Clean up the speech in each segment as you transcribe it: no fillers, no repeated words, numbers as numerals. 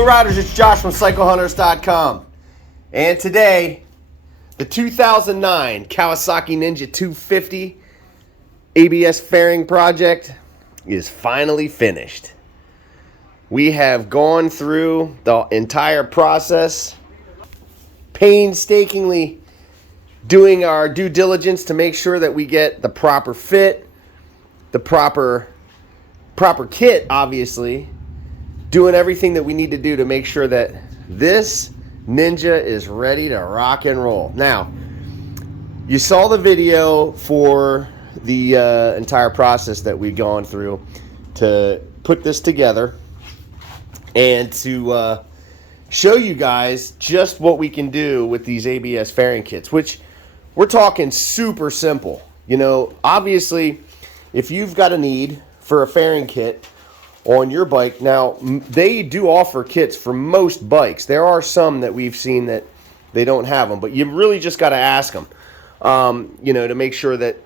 Hello riders, it's Josh from CycleHunters.com, and today the 2009 Kawasaki Ninja 250 ABS fairing project is finally finished. We have gone through the entire process, painstakingly doing our due diligence to make sure that we get the proper fit, the proper kit, obviously, doing everything that we need to do to make sure that this Ninja is ready to rock and roll. Now, you saw the video for the entire process that we've gone through to put this together and to show you guys just what we can do with these ABS fairing kits, which we're talking super simple. You know, obviously, if you've got a need for a fairing kit on your bike, now they do offer kits for most bikes. There are some that we've seen that they don't have them, but you really just got to ask them, you know, to make sure that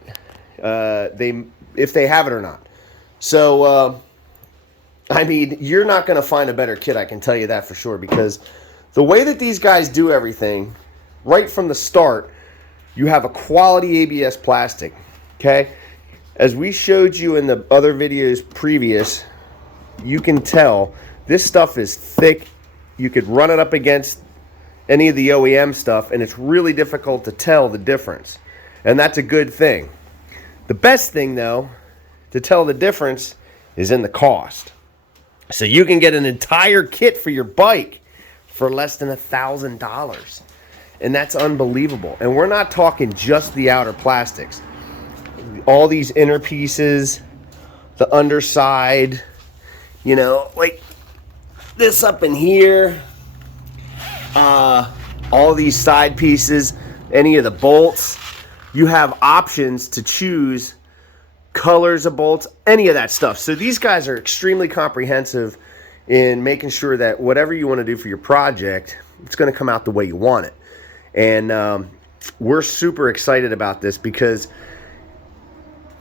if they have it or not. So, I mean, you're not going to find a better kit, I can tell you that for sure, because the way that these guys do everything, right from the start, you have a quality ABS plastic, okay? As we showed you in the other videos previous, you can tell this stuff is thick. You could run it up against any of the OEM stuff, and it's really difficult to tell the difference. And that's a good thing. The best thing, though, to tell the difference is in the cost. So you can get an entire kit for your bike for less than $1,000. And that's unbelievable. And we're not talking just the outer plastics. All these inner pieces, the underside, you know, like this up in here, all these side pieces, any of the bolts, you have options to choose colors of bolts, any of that stuff. So these guys are extremely comprehensive in making sure that whatever you want to do for your project, it's going to come out the way you want it. And we're super excited about this because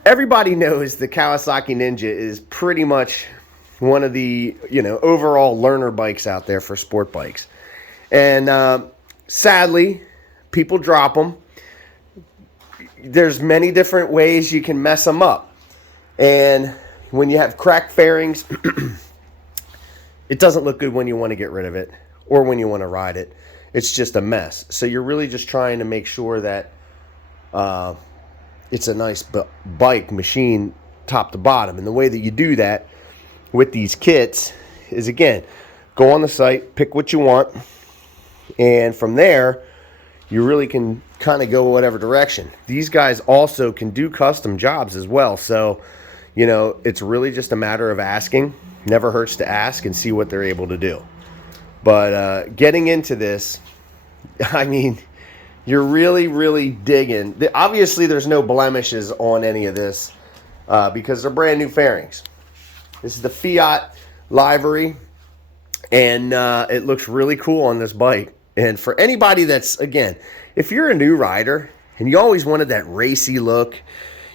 everybody knows the Kawasaki Ninja is pretty much one of the, you know, overall learner bikes out there for sport bikes. And sadly, people drop them. There's many different ways you can mess them up. And when you have cracked fairings, it doesn't look good when you want to get rid of it or when you want to ride it. It's just a mess. So you're really just trying to make sure that it's a nice bike machine top to bottom. And the way that you do that with these kits is, again, go on the site, pick what you want, and from there you really can kind of go whatever direction. These guys also can do custom jobs as well, so you know, it's really just a matter of asking. Never hurts to ask and see what they're able to do. But getting into this, I mean, you're really digging. Obviously there's no blemishes on any of this because they're brand new fairings. This is the Fiat livery, and it looks really cool on this bike. And for anybody that's, again, if you're a new rider and you always wanted that racy look,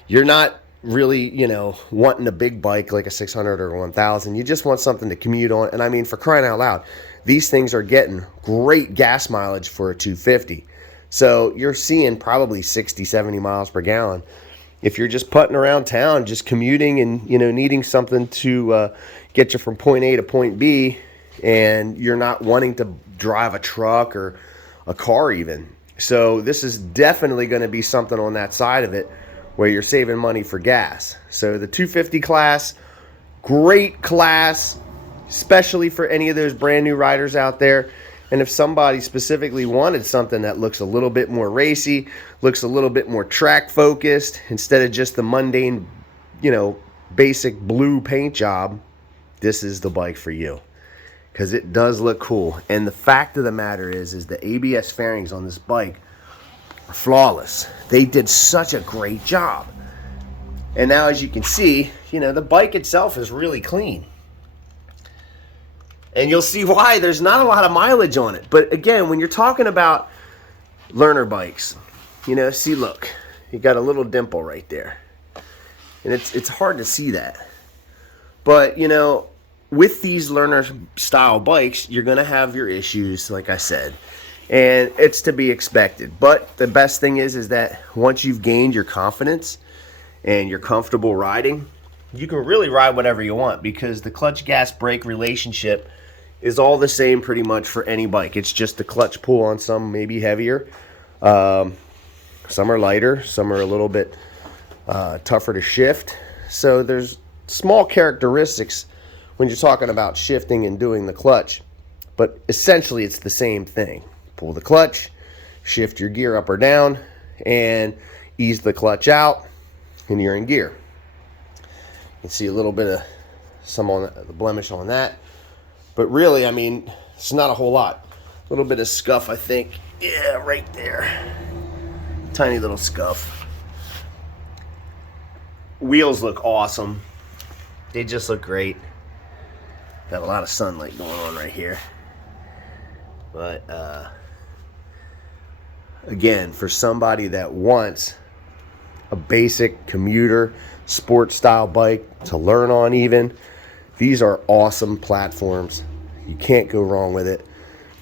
you're not really, you know, wanting a big bike like a 600 or 1000. You just want something to commute on. And I mean, for crying out loud, these things are getting great gas mileage for a 250. So you're seeing probably 60, 70 miles per gallon. If you're just putting around town, just commuting and, you know, needing something to get you from point A to point B, and you're not wanting to drive a truck or a car even. So this is definitely going to be something on that side of it where you're saving money for gas. So the 250 class, great class, especially for any of those brand new riders out there. And if somebody specifically wanted something that looks a little bit more racy, looks a little bit more track focused, instead of just the mundane, you know, basic blue paint job, this is the bike for you. Because it does look cool. And the fact of the matter is the ABS fairings on this bike are flawless. They did such a great job. And now, as you can see, you know, the bike itself is really clean. And you'll see why there's not a lot of mileage on it. But again, when you're talking about learner bikes, you know, see, look, you got a little dimple right there. And it's hard to see that. But, you know, with these learner style bikes, you're going to have your issues, like I said, and it's to be expected. But the best thing is that once you've gained your confidence and you're comfortable riding, you can really ride whatever you want, because the clutch gas brake relationship is all the same pretty much for any bike. It's just the clutch pull on some maybe heavier, some are lighter, some are a little bit tougher to shift. So there's small characteristics when you're talking about shifting and doing the clutch, but essentially it's the same thing. Pull the clutch, shift your gear up or down, and ease the clutch out, and you're in gear. You can see a little bit of some on the blemish on that, but really, I mean, it's not a whole lot. A little bit of scuff, I think. Yeah, right there. Tiny little scuff. Wheels look awesome. They just look great. Got a lot of sunlight going on right here. But again, for somebody that wants a basic commuter sport style bike to learn on, even, these are awesome platforms. You can't go wrong with it.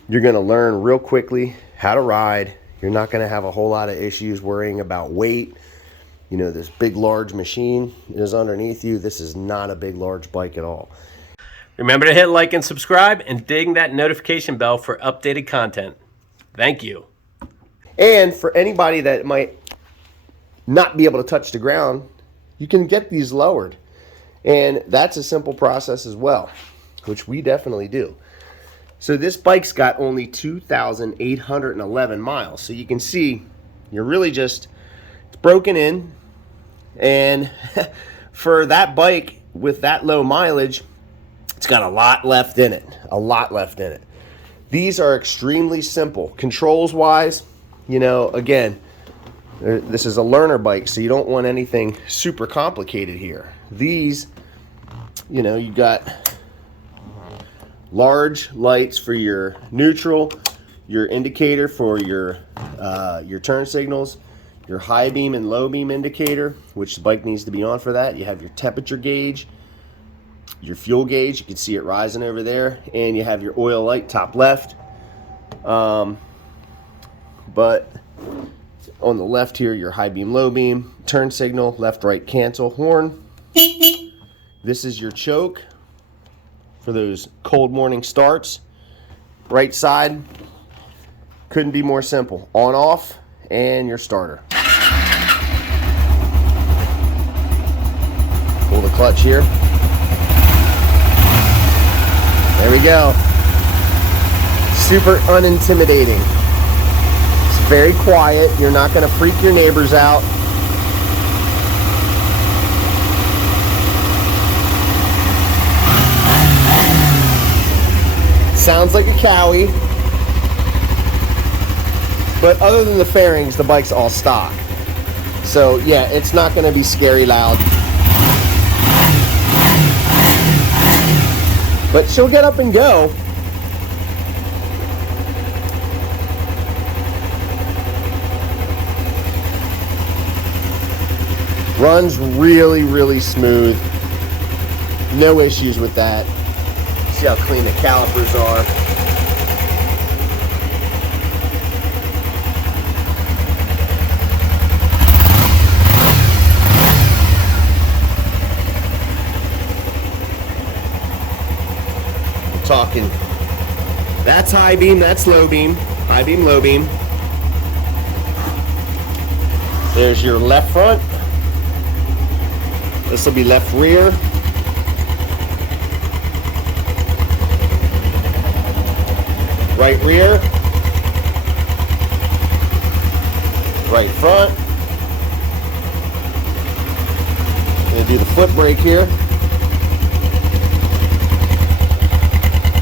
You're going to learn real quickly how to ride. You're not going to have a whole lot of issues worrying about weight. You know, this big large machine is underneath you. This is not a big large bike at all. Remember to hit like and subscribe, and ding that notification bell for updated content. Thank you. And for anybody that might not be able to touch the ground, you can get these lowered. And that's a simple process as well, which we definitely do. So this bike's got only 2,811 miles. So you can see you're really just, it's broken in. And for that bike with that low mileage, it's got a lot left in it. A lot left in it. These are extremely simple. Controls wise, you know, again, this is a learner bike, so you don't want anything super complicated here. These, you know, you got large lights for your neutral, your indicator for your turn signals, your high beam and low beam indicator, which the bike needs to be on for that. You have your temperature gauge, your fuel gauge, you can see it rising over there, and you have your oil light top left. But on the left here, your high beam, low beam, turn signal, left, right, cancel, horn. This is your choke for those cold morning starts. Right side, couldn't be more simple. On, off, and your starter. Pull the clutch here. There we go. Super unintimidating. It's very quiet. You're not going to freak your neighbors out. Sounds like a Cowie. But other than the fairings, the bike's all stock. So yeah, it's not going to be scary loud. But she'll get up and go. Runs really, really smooth. No issues with that. See how clean the calipers are. Talking, that's high beam, that's low beam, high beam, low beam. There's your left front. This will be left rear. Right rear. Right front. Gonna do the foot brake here.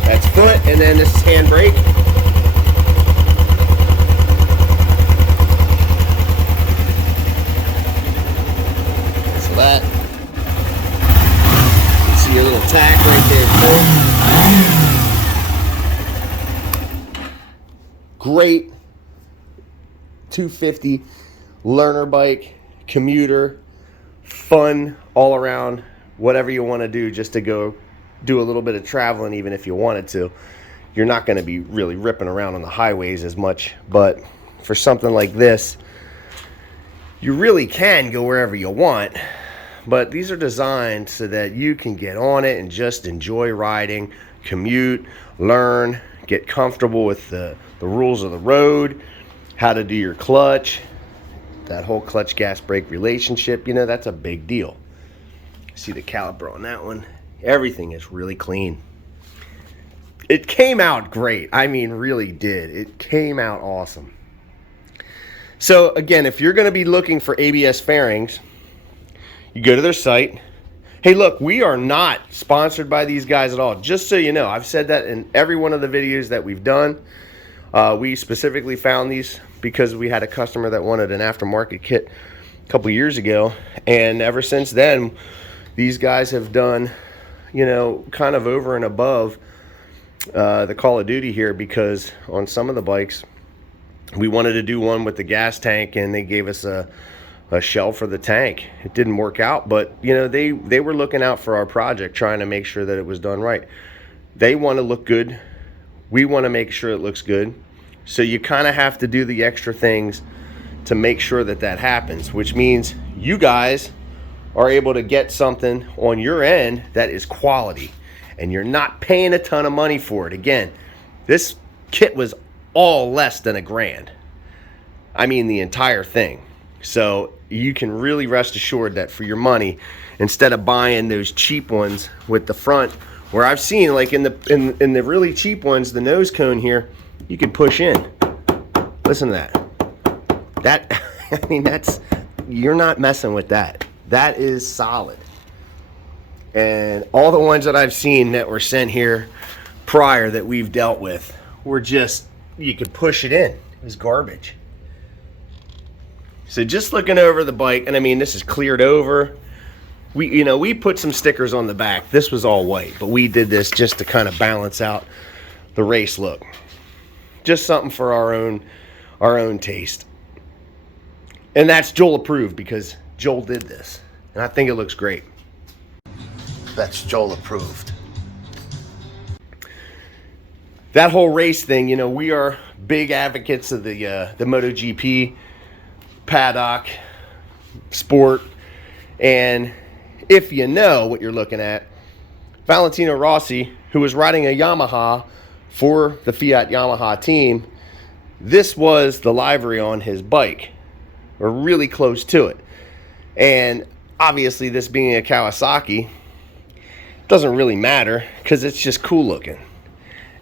That's foot, and then this is hand brake. So that. You see your little tack right there. Great 250 learner bike, commuter, fun all around, whatever you want to do just to go do a little bit of traveling even if you wanted to. You're not going to be really ripping around on the highways as much, but for something like this, you really can go wherever you want. But these are designed so that you can get on it and just enjoy riding, commute, learn, get comfortable with the rules of the road, how to do your clutch, that whole clutch gas brake relationship. You know, that's a big deal. See the caliper on that one. Everything is really clean. It came out great. I mean, really did. It came out awesome. So again, if you're going to be looking for ABS fairings, you go to their site. Hey, look, we are not sponsored by these guys at all. Just so you know, I've said that in every one of the videos that we've done. We specifically found these because we had a customer that wanted an aftermarket kit a couple years ago. And ever since then, these guys have done, you know, kind of over and above the Call of Duty here, because on some of the bikes, we wanted to do one with the gas tank and they gave us a shell for the tank. It didn't work out, but you know, they were looking out for our project, trying to make sure that it was done right. They want to look good. We want to make sure it looks good. So you kind of have to do the extra things to make sure that that happens, which means you guys are able to get something on your end that is quality and you're not paying a ton of money for it. Again, this kit was all less than $1,000. I mean, the entire thing. So you can really rest assured that for your money, instead of buying those cheap ones with the front, where I've seen like in the really cheap ones, the nose cone here, you can push in. Listen to that. That, I mean, that's, you're not messing with that. That is solid. And all the ones that I've seen that were sent here prior that we've dealt with were just, you could push it in. It was garbage. So just looking over the bike, and I mean, this is cleared over. We put some stickers on the back. This was all white, but we did this just to kind of balance out the race look. Just something for our own taste. And that's Joel approved, because Joel did this. And I think it looks great. That's Joel approved. That whole race thing, you know, we are big advocates of the MotoGP paddock sport. And if you know what you're looking at, Valentino Rossi, who was riding a Yamaha for the Fiat Yamaha team, this was the livery on his bike, or really close to it. And obviously, this being a Kawasaki, doesn't really matter because it's just cool looking.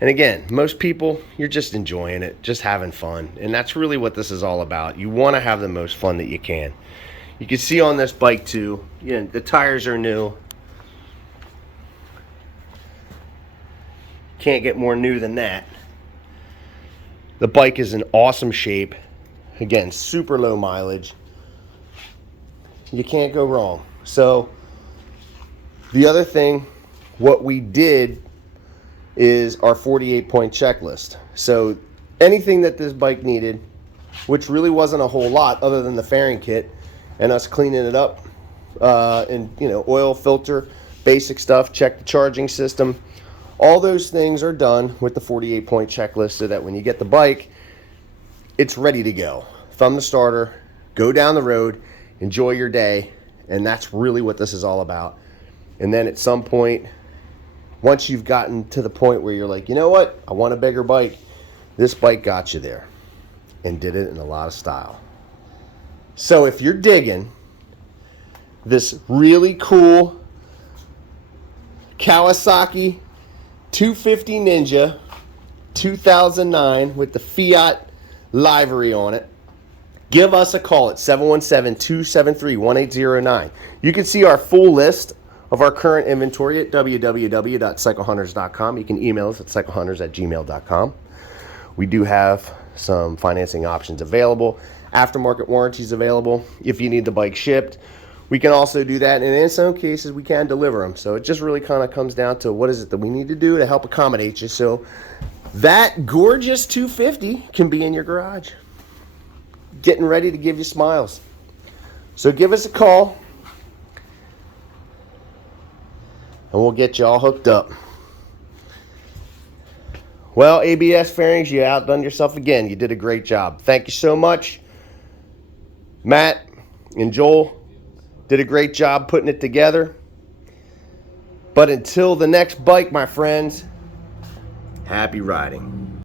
And again, most people, you're just enjoying it, just having fun. And that's really what this is all about. You want to have the most fun that you can. You can see on this bike too, you know, the tires are new. Can't get more new than that. The bike is in awesome shape. Again, super low mileage. You can't go wrong. So the other thing, what we did is our 48-point checklist. So anything that this bike needed, which really wasn't a whole lot other than the fairing kit and us cleaning it up, and you know, oil filter, basic stuff, check the charging system. All those things are done with the 48-point checklist, so that when you get the bike, it's ready to go from the starter, go down the road, enjoy your day. And that's really what this is all about. And then at some point, once you've gotten to the point where you're like, you know what, I want a bigger bike, this bike got you there and did it in a lot of style. So if you're digging this really cool Kawasaki 250 Ninja 2009 with the Fiat livery on it, give us a call at 717-273-1809. You can see our full list of our current inventory at www.cyclehunters.com. You can email us at cyclehunters@gmail.com. We do have some financing options available, aftermarket warranties available if you need the bike shipped. We can also do that, and in some cases we can deliver them. So it just really kind of comes down to what is it that we need to do to help accommodate you, so that gorgeous 250 can be in your garage, getting ready to give you smiles. So give us a call. and we'll get you all hooked up. Well, ABS fairings, you outdone yourself again. You did a great job. Thank you so much. Matt and Joel did a great job putting it together. But until the next bike, my friends, happy riding.